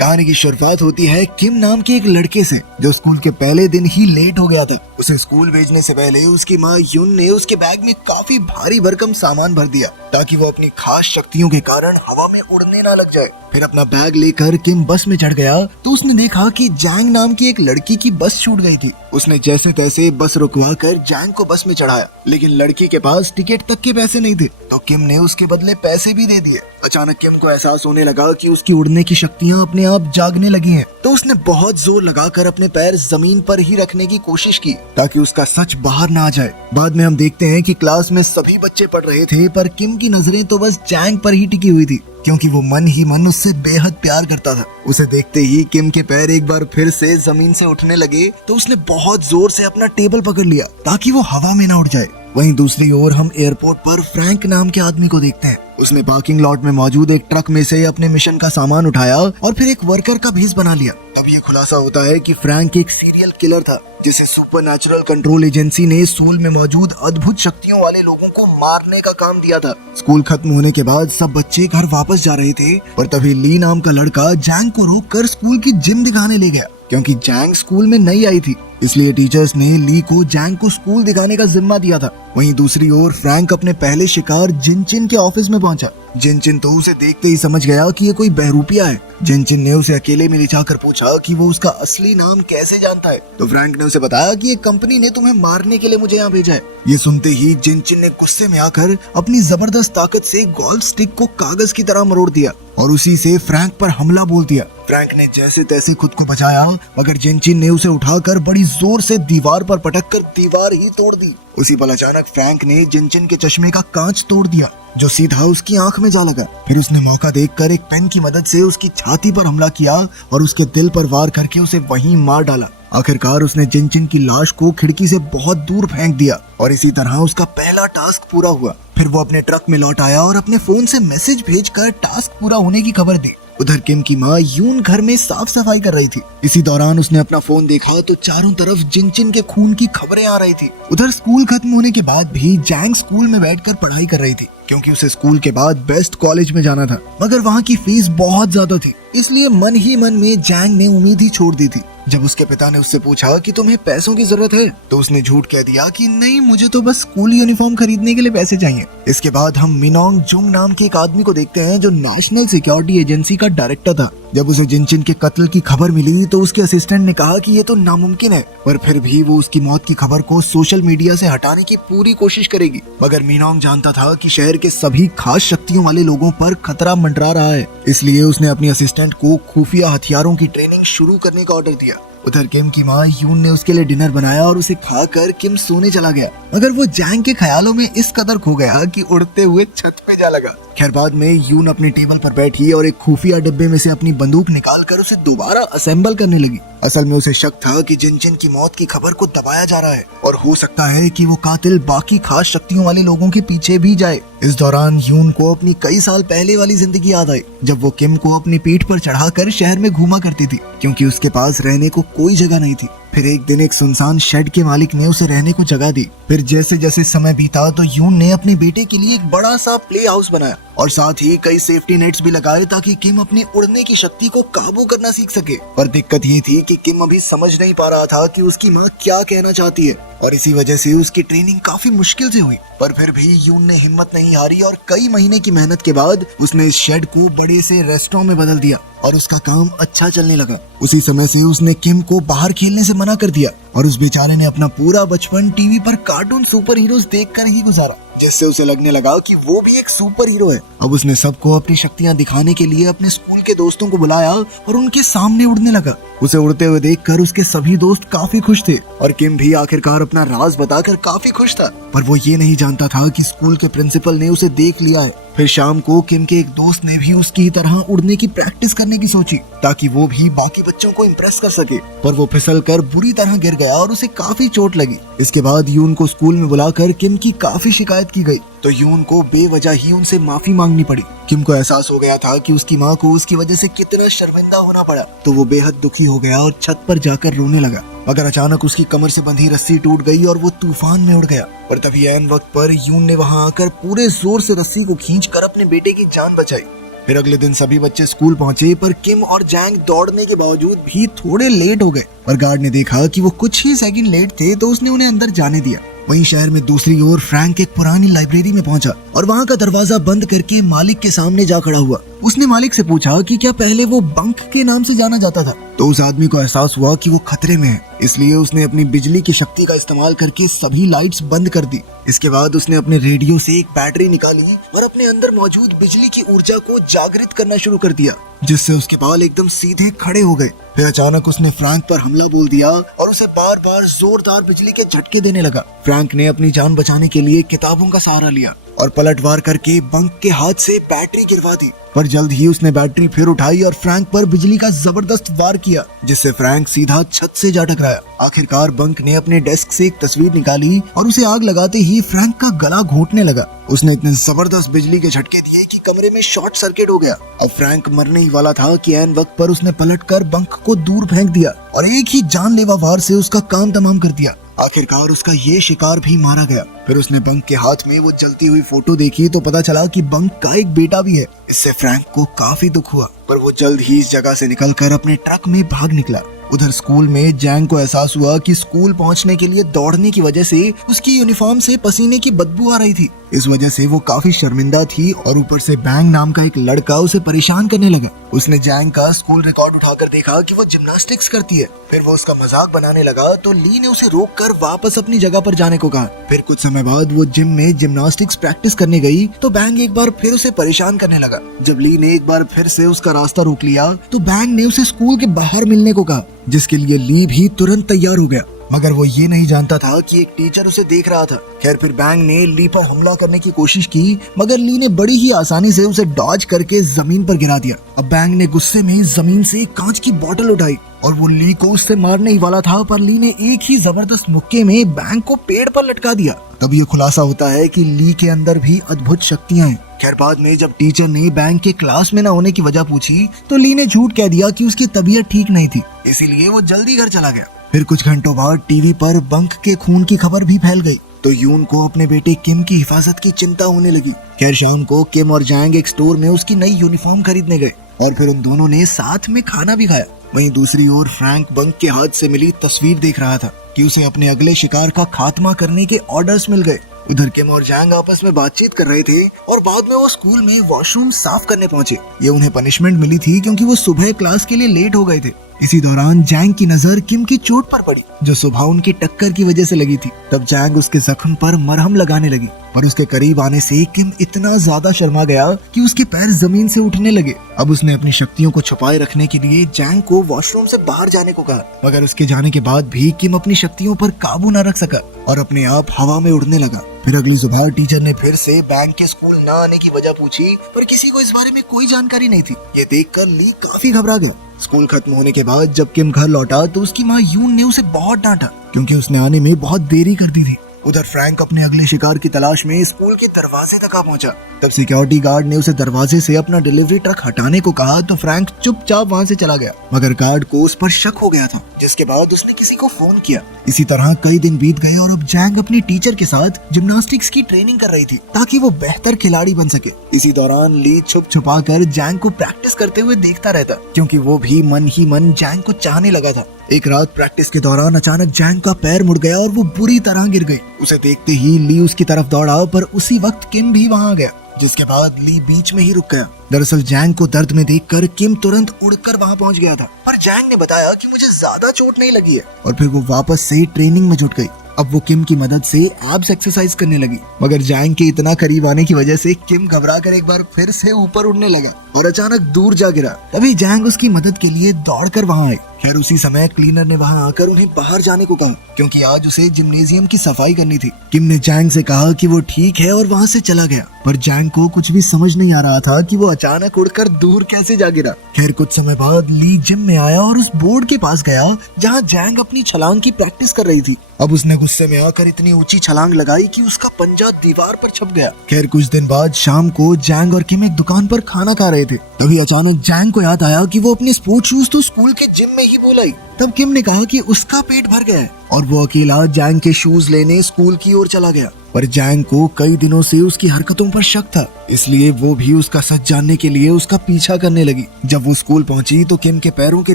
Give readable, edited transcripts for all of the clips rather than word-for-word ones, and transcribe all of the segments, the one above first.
कहानी की शुरुआत होती है किम नाम के एक लड़के से जो स्कूल के पहले दिन ही लेट हो गया था। उसे स्कूल भेजने से पहले उसकी माँ यून ने उसके बैग में काफी भारी भरकम सामान भर दिया ताकि वो अपनी खास शक्तियों के कारण हवा में उड़ने ना लग जाए। फिर अपना बैग लेकर किम बस में चढ़ गया तो उसने देखा कि जैंग नाम की एक लड़की की बस छूट गई थी। उसने जैसे तैसे बस रुकवा कर जैंग को बस में चढ़ाया, लेकिन लड़की के पास टिकट तक के पैसे नहीं थे तो किम ने उसके बदले पैसे भी दे दिए। अचानक किम को एहसास होने लगा कि उसकी उड़ने की शक्तियाँ अपने आप जागने लगी हैं, तो उसने बहुत जोर लगाकर अपने पैर जमीन पर ही रखने की कोशिश की ताकि उसका सच बाहर ना आ जाए। बाद में हम देखते हैं कि क्लास में सभी बच्चे पढ़ रहे थे पर किम की नजरें तो बस जैंग पर ही टिकी हुई थी क्योंकि वो मन ही मन उससे बेहद प्यार करता था। उसे देखते ही किम के पैर एक बार फिर से जमीन से उठने लगे तो उसने बहुत जोर से अपना टेबल पकड़ लिया ताकि वो हवा में ना उड़ जाए। वहीं दूसरी ओर हम एयरपोर्ट पर फ्रैंक नाम के आदमी को देखते हैं। उसने पार्किंग लॉट में मौजूद एक ट्रक में से अपने मिशन का सामान उठाया और फिर एक वर्कर का भेस बना लिया। तब ये खुलासा होता है कि फ्रैंक एक सीरियल किलर था जिसे सुपरनैचुरल कंट्रोल एजेंसी ने सोल में मौजूद अद्भुत शक्तियों वाले लोगों को मारने का काम दिया था। स्कूल खत्म होने के बाद सब बच्चे घर वापस जा रहे थे पर तभी ली नाम का लड़का जैंग को रोककर स्कूल की जिम दिखाने ले गया। क्योंकि जैंग स्कूल में नई आई थी इसलिए टीचर्स ने ली को जैंग को स्कूल दिखाने का जिम्मा दिया था। वहीं दूसरी ओर फ्रैंक अपने पहले शिकार जिनचिन के ऑफिस में पहुंचा। जिनचिन तो उसे देखते ही समझ गया कि ये कोई बहरूपिया है। जिनचिन ने उसे अकेले में ले जाकर पूछा कि वो उसका असली नाम कैसे जानता है, तो फ्रैंक ने उसे बताया कि एक कंपनी ने तुम्हें मारने के लिए मुझे यहाँ भेजा है। ये सुनते ही जिनचिन ने गुस्से में आकर अपनी जबरदस्त ताकत से गोल्फ स्टिक को कागज की तरह मरोड़ दिया और उसी से फ्रैंक पर हमला बोल दिया। फ्रैंक ने जैसे तैसे खुद को बचाया मगर जिनचिन ने उसे उठाकर बड़ी जोर से दीवार पर पटककर दीवार ही तोड़ दी। उसी पल अचानक फ्रैंक ने जिनचिन के चश्मे का कांच तोड़ दिया जो सीधा उसकी आंख में जा लगा। फिर उसने मौका देखकर एक पेन की मदद से उसकी छाती पर हमला किया और उसके दिल पर वार करके उसे वहीं मार डाला। आखिरकार उसने जिनचिन की लाश को खिड़की से बहुत दूर फेंक दिया और इसी तरह उसका पहला टास्क पूरा हुआ। फिर वो अपने ट्रक में लौट आया और अपने फोन से मैसेज भेजकर टास्क पूरा होने की खबर दी। उधर किम की माँ यून घर में साफ सफाई कर रही थी। इसी दौरान उसने अपना फोन देखा तो चारों तरफ जिनचिन के खून की खबरें आ रही थी। उधर स्कूल खत्म होने के बाद भी जैंग स्कूल में बैठकर पढ़ाई कर रही थी क्योंकि उसे स्कूल के बाद बेस्ट कॉलेज में जाना था मगर वहाँ की फीस बहुत ज्यादा थी, इसलिए मन ही मन में जैंग ने उम्मीद ही छोड़ दी थी। जब उसके पिता ने उससे पूछा कि तुम्हें पैसों की जरूरत है तो उसने झूठ कह दिया कि नहीं, मुझे तो बस स्कूल यूनिफॉर्म खरीदने के लिए पैसे चाहिए। इसके बाद हम मिनोंग जुंग नाम के एक आदमी को देखते हैं जो नेशनल सिक्योरिटी एजेंसी का डायरेक्टर था। जब उसे जिनचिन के कत्ल की खबर मिली तो उसके असिस्टेंट ने कहा कि ये तो नामुमकिन है, पर फिर भी वो उसकी मौत की खबर को सोशल मीडिया से हटाने की पूरी कोशिश करेगी। मगर मिनोंग जानता था कि शहर के सभी खास शक्तियों वाले लोगों पर खतरा मंडरा रहा है, इसलिए उसने अपनी असिस्टेंट को खुफिया हथियारों की ट्रेनिंग शुरू करने का ऑर्डर दिया। उधर किम की माँ यून ने उसके लिए डिनर बनाया और उसे खाकर किम सोने चला गया मगर वो जैंग के ख्यालों में इस कदर खो गया कि उड़ते हुए छत पे जा लगा। खैर बाद में यून अपने टेबल पर बैठी और एक खुफिया डिब्बे में से अपनी बंदूक निकालकर उसे दोबारा असेंबल करने लगी। असल में उसे शक था कि जिनचिन की मौत की खबर को दबाया जा रहा है और हो सकता है कि वो कातिल बाकी खास शक्तियों वाले लोगों के पीछे भी जाए। इस दौरान यून को अपनी कई साल पहले वाली जिंदगी याद आई जब वो किम को अपनी पीठ पर चढ़ाकर शहर में घूमा करती थी क्योंकि उसके पास रहने को कोई जगह नहीं थी। फिर एक दिन एक सुनसान शेड के मालिक ने उसे रहने को जगह दी। फिर जैसे जैसे समय बीता तो यून ने अपने बेटे के लिए एक बड़ा सा प्ले हाउस बनाया और साथ ही कई सेफ्टी नेट्स भी लगाए ताकि किम अपनी उड़ने की शक्ति को काबू करना सीख सके। पर दिक्कत ये थी कि किम अभी समझ नहीं पा रहा था कि उसकी माँ क्या कहना चाहती है और इसी वजह से उसकी ट्रेनिंग काफी मुश्किल से हुई। पर फिर भी यून ने हिम्मत नहीं हारी और कई महीने की मेहनत के बाद उसने इस शेड को बड़े से रेस्टोरेंट में बदल दिया और उसका काम अच्छा चलने लगा। उसी समय से उसने किम को बाहर खेलने से मना कर दिया और उस बेचारे ने अपना पूरा बचपन टीवी पर कार्टून सुपर हीरोज देखकर ही गुजारा, जिससे उसे लगने लगा कि वो भी एक सुपर हीरो है। अब उसने सबको अपनी शक्तियां दिखाने के लिए अपने स्कूल के दोस्तों को बुलाया और उनके सामने उड़ने लगा। उसे उड़ते हुए देखकर उसके सभी दोस्त काफी खुश थे और किम भी आखिरकार अपना राज बताकर काफी खुश था, पर वो ये नहीं जानता था कि स्कूल के प्रिंसिपल ने उसे देख लिया है। फिर शाम को किम के एक दोस्त ने भी उसकी तरह उड़ने की प्रैक्टिस करने की सोची ताकि वो भी बाकी बच्चों को इम्प्रेस कर सके, पर वो फिसल कर बुरी तरह गिर गया और उसे काफी चोट लगी। इसके बाद यून को स्कूल में बुलाकर किम की काफी शिकायत की गई तो यून को बेवजह ही उनसे माफी मांगनी पड़ी। किम को एहसास हो गया था कि उसकी माँ को उसकी वजह से कितना शर्मिंदा होना पड़ा, तो वो बेहद दुखी हो गया और छत पर जाकर रोने लगा। मगर अचानक उसकी कमर से बंधी रस्सी टूट गई और वो तूफान में उड़ गया। पर तभी ऐन वक्त पर यून ने वहां आकर पूरे जोर से रस्सी को खींचकर अपने बेटे की जान बचाई। फिर अगले दिन सभी बच्चे स्कूल पहुंचे, पर किम और जैंग दौड़ने के बावजूद भी थोड़े लेट हो गए। पर गार्ड ने देखा कि वो कुछ ही सेकंड लेट थे, तो उसने उन्हें अंदर जाने दिया। वहीं शहर में दूसरी ओर फ्रैंक एक पुरानी लाइब्रेरी में पहुंचा और वहां का दरवाजा बंद करके मालिक के सामने जा खड़ा हुआ। उसने मालिक से पूछा कि क्या पहले वो बंक के नाम से जाना जाता था। तो उस आदमी को एहसास हुआ कि वो खतरे में है, इसलिए उसने अपनी बिजली की शक्ति का इस्तेमाल करके सभी लाइट्स बंद कर दी। इसके बाद उसने अपने रेडियो से एक बैटरी निकाली और अपने अंदर मौजूद बिजली की ऊर्जा को जागृत करना शुरू कर दिया, जिससे उसके बाल एकदम सीधे खड़े हो गए। फिर अचानक उसने फ्रैंक पर हमला बोल दिया और उसे बार बार जोरदार बिजली के झटके देने लगा। फ्रैंक ने अपनी जान बचाने के लिए किताबों का सहारा लिया और पलटवार करके बंक के हाथ से बैटरी गिरवा दी। पर जल्द ही उसने बैटरी फिर उठाई और फ्रैंक पर बिजली का जबरदस्त वार किया, जिससे फ्रैंक सीधा छत से जा टकराया। आखिरकार बंक ने अपने डेस्क से एक तस्वीर निकाली और उसे आग लगाते ही फ्रैंक का गला घोंटने लगा। उसने इतने जबरदस्त बिजली के झटके दिए कि कमरे में शॉर्ट सर्किट हो गया। अब फ्रैंक मरने ही वाला था कि ऐन वक्त पर उसने पलटकर बंक को दूर फेंक दिया और एक ही जानलेवा वार से उसका काम तमाम कर दिया। आखिरकार उसका ये शिकार भी मारा गया। फिर उसने बंक के हाथ में वो जलती हुई फोटो देखी तो पता चला कि बंक का एक बेटा भी है। इससे फ्रैंक को काफी दुख हुआ, पर वो जल्द ही इस जगह से निकलकर अपने ट्रक में भाग निकला। उधर स्कूल में जैंग को एहसास हुआ कि स्कूल पहुंचने के लिए दौड़ने की वजह से उसकी यूनिफॉर्म से पसीने की बदबू आ रही थी। इस वजह से वो काफी शर्मिंदा थी और ऊपर से बैंग नाम का एक लड़का उसे परेशान करने लगा। उसने जैंग का स्कूल रिकॉर्ड उठाकर देखा कि वो जिम्नास्टिक्स करती है। फिर वो उसका मजाक बनाने लगा तो ली ने उसे रोककर वापस अपनी जगह पर जाने को कहा। फिर कुछ समय बाद वो जिम में जिम्नास्टिक्स प्रैक्टिस करने गई तो बैंग एक बार फिर उसे परेशान करने लगा। जब ली ने एक बार फिर से उसका रास्ता रोक लिया तो बैंग ने उसे स्कूल के बाहर मिलने को कहा, जिसके लिए ली भी तुरंत तैयार हो गया। मगर वो ये नहीं जानता था कि एक टीचर उसे देख रहा था। खैर फिर बैंग ने ली पर हमला करने की कोशिश की, मगर ली ने बड़ी ही आसानी से उसे डॉज करके जमीन पर गिरा दिया। अब बैंग ने गुस्से में जमीन से कांच की बोतल उठाई और वो ली को उससे मारने ही वाला था, पर ली ने एक ही जबरदस्त मुक्के में बैंग को पेड़ पर लटका दिया। तब ये खुलासा होता है कि ली के अंदर भी अद्भुत शक्तियां हैं। खैर बाद में जब टीचर ने बैंग के क्लास में न होने की वजह पूछी तो ली ने झूठ कह दिया कि उसकी तबीयत ठीक नहीं थी, इसीलिए वो जल्दी घर चला गया। फिर कुछ घंटों बाद टीवी पर बंक के खून की खबर भी फैल गई तो यून को अपने बेटे किम की हिफाजत की चिंता होने लगी। खैर शाम को किम और जैंग एक स्टोर में उसकी नई यूनिफॉर्म खरीदने गए और फिर उन दोनों ने साथ में खाना भी खाया। वहीं दूसरी ओर फ्रैंक बंक के हाथ से मिली तस्वीर देख रहा था कि उसे अपने अगले शिकार का खात्मा करने के ऑर्डर्स मिल गए। उधर किम और जैंग आपस में बातचीत कर रहे थे और बाद में वो स्कूल में वॉशरूम साफ करने पहुंचे। ये उन्हें पनिशमेंट मिली थी क्योंकि वो सुबह क्लास के लिए लेट हो गए थे। इसी दौरान जैंग की नजर किम की चोट पर पड़ी जो सुबह उनकी टक्कर की वजह से लगी थी। तब जैंग उसके जख्म पर मरहम लगाने लगी, पर उसके करीब आने से किम इतना ज्यादा शर्मा गया कि उसके पैर जमीन से उठने लगे। अब उसने अपनी शक्तियों को छुपाए रखने के लिए जैंग को वॉशरूम से बाहर जाने को कहा, मगर उसके जाने के बाद भी किम अपनी शक्तियों पर काबू न रख सका और अपने आप हवा में उड़ने लगा। फिर अगली सुबह टीचर ने फिर से बैंग के स्कूल न आने की वजह पूछी, पर किसी को इस बारे में कोई जानकारी नहीं थी। ये देखकर ली काफी घबरा गया। स्कूल खत्म होने के बाद जब किम घर लौटा तो उसकी माँ यून ने उसे बहुत डांटा क्योंकि उसने आने में बहुत देरी कर दी थी। उधर फ्रैंक अपने अगले शिकार की तलाश में स्कूल के दरवाजे तक आ पहुंचा। तब सिक्योरिटी गार्ड ने उसे दरवाजे से अपना डिलीवरी ट्रक हटाने को कहा तो फ्रैंक चुपचाप वहां से चला गया, मगर गार्ड को उस पर शक हो गया था, जिसके बाद उसने किसी को फोन किया। इसी तरह कई दिन बीत गए और अब जैंग अपनी टीचर के साथ जिम्नास्टिक्स की ट्रेनिंग कर रही थी ताकि वो बेहतर खिलाड़ी बन सके। इसी दौरान ली छुप छुपा कर जैंग को प्रैक्टिस करते हुए देखता रहता क्योंकि वो भी मन ही मन जैंग को चाहने लगा था। एक रात प्रैक्टिस के दौरान अचानक जैंग का पैर मुड़ गया और वो बुरी तरह गिर गई। उसे देखते ही ली उसकी तरफ दौड़ा, पर उसी वक्त किम भी वहां आ गया, जिसके बाद ली बीच में ही रुक गया। दरअसल जैंग को दर्द में देखकर किम तुरंत उड़कर वहां पहुंच गया था, पर जैंग ने बताया कि मुझे ज्यादा चोट नहीं लगी है और फिर वो वापस से ट्रेनिंग में जुट गई। अब वो किम की मदद से एब्स एक्सरसाइज करने लगी, मगर जैंग के इतना करीब आने की वजह से किम घबरा कर एक बार फिर से ऊपर उड़ने लगा और अचानक दूर जा गिरा। तभी जैंग उसकी मदद के लिए दौड़कर वहां आई। खैर उसी समय क्लीनर ने वहां आकर उन्हें बाहर जाने को कहा क्योंकि आज उसे जिम्नेजियम की सफाई करनी थी। किम ने जैंग से कहा कि वो ठीक है और वहां से चला गया, पर जैंग को कुछ भी समझ नहीं आ रहा था कि वो अचानक उड़कर दूर कैसे जा गिरा। खैर कुछ समय बाद ली जिम में आया और उस बोर्ड के पास गया जहाँ जैंग अपनी छलांग की प्रैक्टिस कर रही थी। अब उसने गुस्से में आकर इतनी ऊंची छलांग लगाई कि उसका पंजा दीवार पर छप गया। खैर कुछ दिन बाद शाम को जैंग और किम एक दुकान पर खाना खा रहे थे। तभी अचानक जैंग को याद आया कि वो अपने स्पोर्ट्स शूज तो स्कूल के जिम में ही भूल आई। तब किम ने कहा कि उसका पेट भर गया है और वो अकेला जैंग के शूज लेने स्कूल की ओर चला गया। पर जैंग को कई दिनों से उसकी हरकतों पर शक था, इसलिए वो भी उसका सच जानने के लिए उसका पीछा करने लगी। जब वो स्कूल पहुंची तो किम के पैरों के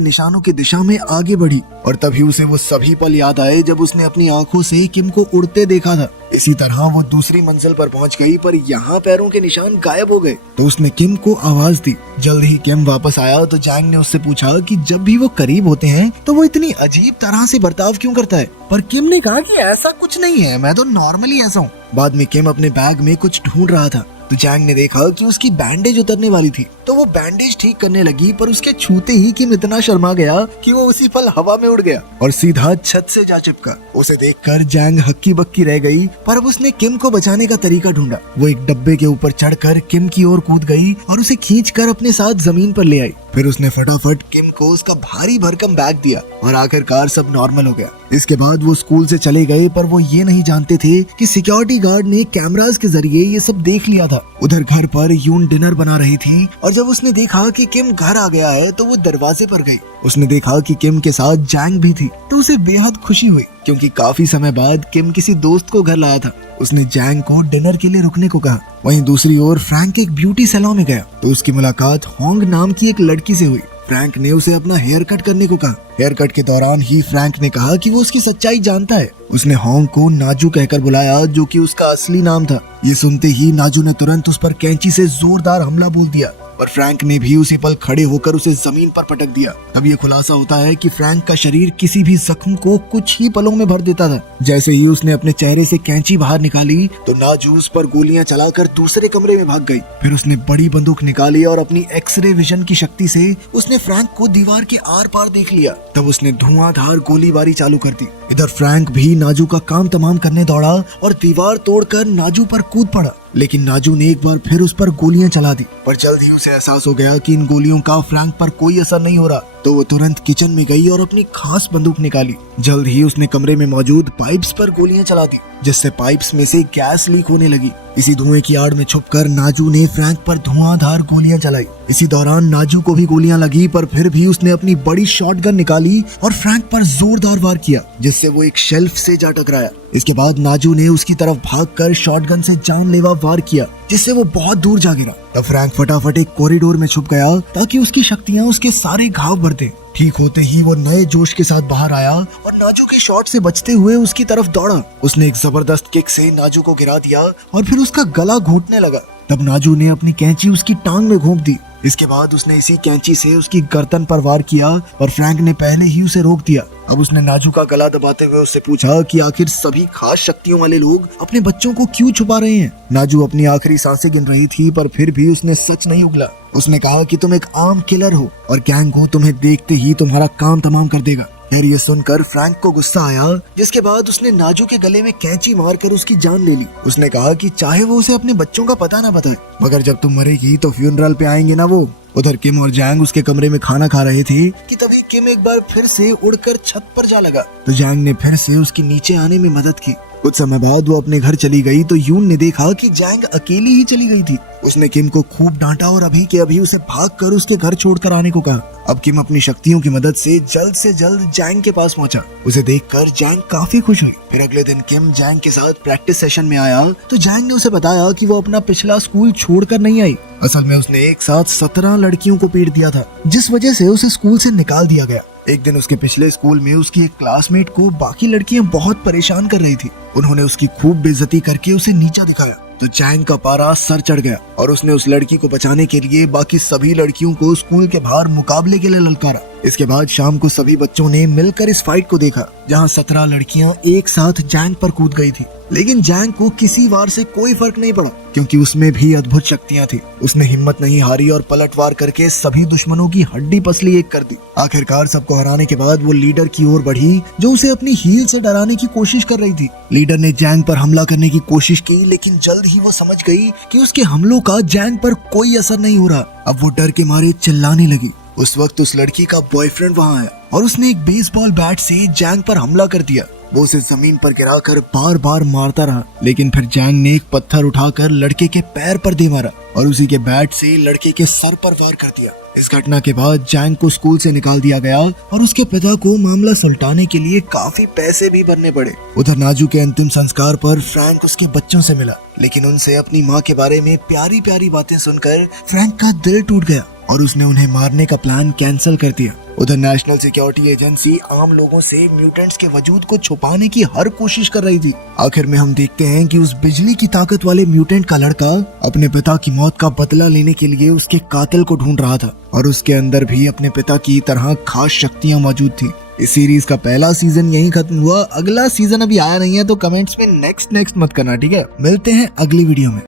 निशानों की दिशा में आगे बढ़ी और तभी उसे वो सभी पल याद आए जब उसने अपनी आंखों से किम को उड़ते देखा था। इसी तरह वो दूसरी मंजिल पर पहुंच गई, पर यहाँ पैरों के निशान गायब हो गए। तो उसने किम को आवाज दी। जल्द ही किम वापस आया तो जैंग ने उससे पूछा कि जब भी वो करीब होते हैं तो वो इतनी अजीब तरह से बर्ताव क्यों करता है। पर किम ने कहा कि ऐसा कुछ नहीं है, मैं तो नॉर्मली ऐसा हूँ। बाद में किम अपने बैग में कुछ ढूंढ रहा था तो जैंग ने देखा कि उसकी बैंडेज उतरने वाली थी, तो वो बैंडेज ठीक करने लगी। पर उसके छूते ही किम इतना शर्मा गया कि वो उसी पल हवा में उड़ गया और सीधा छत से जा चिपका। उसे देखकर जैंग हक्की बक्की रह गई, पर अब उसने किम को बचाने का तरीका ढूंढा। वो एक डब्बे के ऊपर चढ़कर किम की ओर कूद गई और उसे खींचकर अपने साथ जमीन पर ले आई। फिर उसने फटाफट किम को उसका भारी भरकम बैग दिया और आखिरकार सब नॉर्मल हो गया। इसके बाद वो स्कूल से चले गए, पर वो ये नहीं जानते थे कि सिक्योरिटी गार्ड ने कैमरास के जरिए ये सब देख लिया था। उधर घर पर यून डिनर बना रही थी और जब उसने देखा कि किम घर आ गया है तो वो दरवाजे पर गई। उसने देखा कि किम के साथ जैंग भी थी तो उसे बेहद खुशी हुई, क्योंकि काफी समय बाद किम किसी दोस्त को घर लाया था। उसने जैंग को डिनर के लिए रुकने को कहा। वहीं दूसरी ओर फ्रैंक एक ब्यूटी सैलून में गया तो उसकी मुलाकात होंग नाम की एक लड़की से हुई। फ्रैंक ने उसे अपना हेयर कट करने को कहा। हेयर कट के दौरान ही फ्रैंक ने कहा कि वो उसकी सच्चाई जानता है। उसने होंग को नाजू कहकर बुलाया, जो कि उसका असली नाम था। ये सुनते ही नाजू ने तुरंत उस पर कैंची से जोरदार हमला बोल दिया, पर फ्रैंक ने भी उसी पल खड़े होकर उसे जमीन पर पटक दिया। तब ये खुलासा होता है कि फ्रैंक का शरीर किसी भी जख्म को कुछ ही पलों में भर देता था। जैसे ही उसने अपने चेहरे से कैंची बाहर निकाली तो नाजू उस पर गोलियां चलाकर दूसरे कमरे में भाग गई। फिर उसने बड़ी बंदूक निकाली और अपनी एक्सरे विजन की शक्ति से उसने फ्रैंक को दीवार के आर पार देख लिया। तब उसने धुआंधार गोलीबारी चालू कर दी। इधर फ्रैंक भी नाजू का काम तमाम करने दौड़ा और दीवार तोड़कर नाजू पर कूद पड़ा, लेकिन नाजू ने एक बार फिर उस पर गोलियां चला दी। पर जल्द ही उसे एहसास हो गया कि इन गोलियों का फ्रैंक पर कोई असर नहीं हो रहा, तो वो तुरंत किचन में गई और अपनी खास बंदूक निकाली। जल्द ही उसने कमरे में मौजूद पाइप्स पर गोलियां चला दी, जिससे पाइप्स में से गैस लीक होने लगी। इसी धुएं की आड़ में छुपकर नाजू ने फ्रैंक पर धुआंधार गोलियां चलाई। इसी दौरान नाजू को भी गोलियां लगी, पर फिर भी उसने अपनी बड़ी शॉटगन निकाली और फ्रैंक पर जोरदार वार किया, जिससे वो एक शेल्फ से जा टकराया। इसके बाद नाजू ने उसकी तरफ भागकर शॉटगन से जानलेवा वार किया, जिससे वो बहुत दूर जा गिरा। तब फ्रैंक फटाफट एक कॉरिडोर में छुप गया ताकि उसकी शक्तियां उसके सारे घाव भर दें। ठीक होते ही वो नए जोश के साथ बाहर आया और नाजू की शॉट से बचते हुए उसकी तरफ दौड़ा। उसने एक जबरदस्त किक से नाजू को गिरा दिया और फिर उसका गला घोंटने लगा। तब नाजू ने अपनी कैंची उसकी टांग में घोंप दी। इसके बाद उसने इसी कैंची से उसकी गर्दन पर वार किया, पर फ्रैंक ने पहले ही उसे रोक दिया। अब उसने नाजू का गला दबाते हुए उससे पूछा कि आखिर सभी खास शक्तियों वाले लोग अपने बच्चों को क्यों छुपा रहे हैं। नाजू अपनी आखिरी सांसें गिन रही थी, पर फिर भी उसने सच नहीं उगला। उसने कहा कि तुम एक आम किलर हो और गैंग को तुम्हें देखते ही तुम्हारा काम तमाम कर देगा। फिर ये सुनकर फ्रैंक को गुस्सा आया, जिसके बाद उसने नाजू के गले में कैंची मारकर उसकी जान ले ली। उसने कहा कि चाहे वो उसे अपने बच्चों का पता ना बताए, मगर जब तुम मरेगी तो फ्यूनरल पे आएंगे ना वो। उधर किम और जैंग उसके कमरे में खाना खा रहे थे कि तभी किम एक बार फिर से उड़कर छत पर जा लगा, तो जैंग ने फिर से उसके नीचे आने में मदद की। कुछ समय बाद वो अपने घर चली गई तो यून ने देखा कि जैंग अकेली ही चली गई थी। उसने किम को खूब डांटा और अभी के अभी उसे भागकर उसके घर छोड़कर आने को कहा। अब किम अपनी शक्तियों की मदद से जल्द जैंग के पास पहुंचा। उसे देखकर जैंग काफी खुश हुई। फिर अगले दिन किम जैंग के साथ प्रैक्टिस सेशन में आया तो जैंग ने उसे बताया कि वो अपना पिछला स्कूल छोड़कर नहीं आई। असल में उसने एक साथ 17 लड़कियों को पीट दिया था, जिस वजह से उसे स्कूल से निकाल दिया गया। एक दिन उसके पिछले स्कूल में उसकी एक क्लासमेट को बाकी लड़कियां बहुत परेशान कर रही थी। उन्होंने उसकी खूब बेइज्जती करके उसे नीचा दिखाया, तो जैंग का पारा सर चढ़ गया और उसने उस लड़की को बचाने के लिए बाकी सभी लड़कियों को स्कूल के बाहर मुकाबले के लिए ललकारा। इसके बाद शाम को सभी बच्चों ने मिलकर इस फाइट को देखा, जहां 17 लड़कियां एक साथ जैंग पर कूद गई थी। लेकिन जैंग को किसी वार से कोई फर्क नहीं पड़ा, क्योंकि उसमें भी अद्भुत शक्तियां थी। उसने हिम्मत नहीं हारी और पलटवार करके सभी दुश्मनों की हड्डी पसली एक कर दी। आखिरकार सबको हराने के बाद वो लीडर की ओर बढ़ी, जो उसे अपनी हील से डराने की कोशिश कर रही थी। लीडर ने जैंग पर हमला करने की कोशिश की, लेकिन जल्द ही वो समझ गई कि उसके हमलों का जैंग पर कोई असर नहीं हो रहा। अब वो डर के मारे चिल्लाने लगी। उस वक्त उस लड़की का बॉयफ्रेंड वहां आया और उसने एक बेसबॉल बैट से जैंग पर हमला कर दिया। वो उसे जमीन पर गिराकर बार बार मारता रहा, लेकिन फिर जैंग ने एक पत्थर उठाकर लड़के के पैर पर दे मारा और उसी के बैट से लड़के के सर पर वार कर दिया। इस घटना के बाद जैंग को स्कूल से निकाल दिया गया और उसके पिता को मामला सुलटाने के लिए काफी पैसे भी भरने पड़े। उधर नाजू के अंतिम संस्कार पर फ्रैंक उसके बच्चों से मिला, लेकिन उनसे अपनी माँ के बारे में प्यारी प्यारी बातें सुनकर फ्रैंक का दिल टूट गया और उसने उन्हें मारने का प्लान कैंसिल कर दिया। उधर नेशनल सिक्योरिटी एजेंसी आम लोगों से म्यूटेंट्स के वजूद को छुपाने की हर कोशिश कर रही थी। आखिर में हम देखते हैं कि उस बिजली की ताकत वाले म्यूटेंट का लड़का अपने पिता की मौत का बदला लेने के लिए उसके कातिल को ढूंढ रहा था और उसके अंदर भी अपने पिता की तरह खास शक्तियां मौजूद थी। इस सीरीज का पहला सीजन यहीं खत्म हुआ। अगला सीजन अभी आया नहीं है, तो कमेंट्स में नेक्स्ट मत करना, ठीक है। मिलते हैं अगली वीडियो में।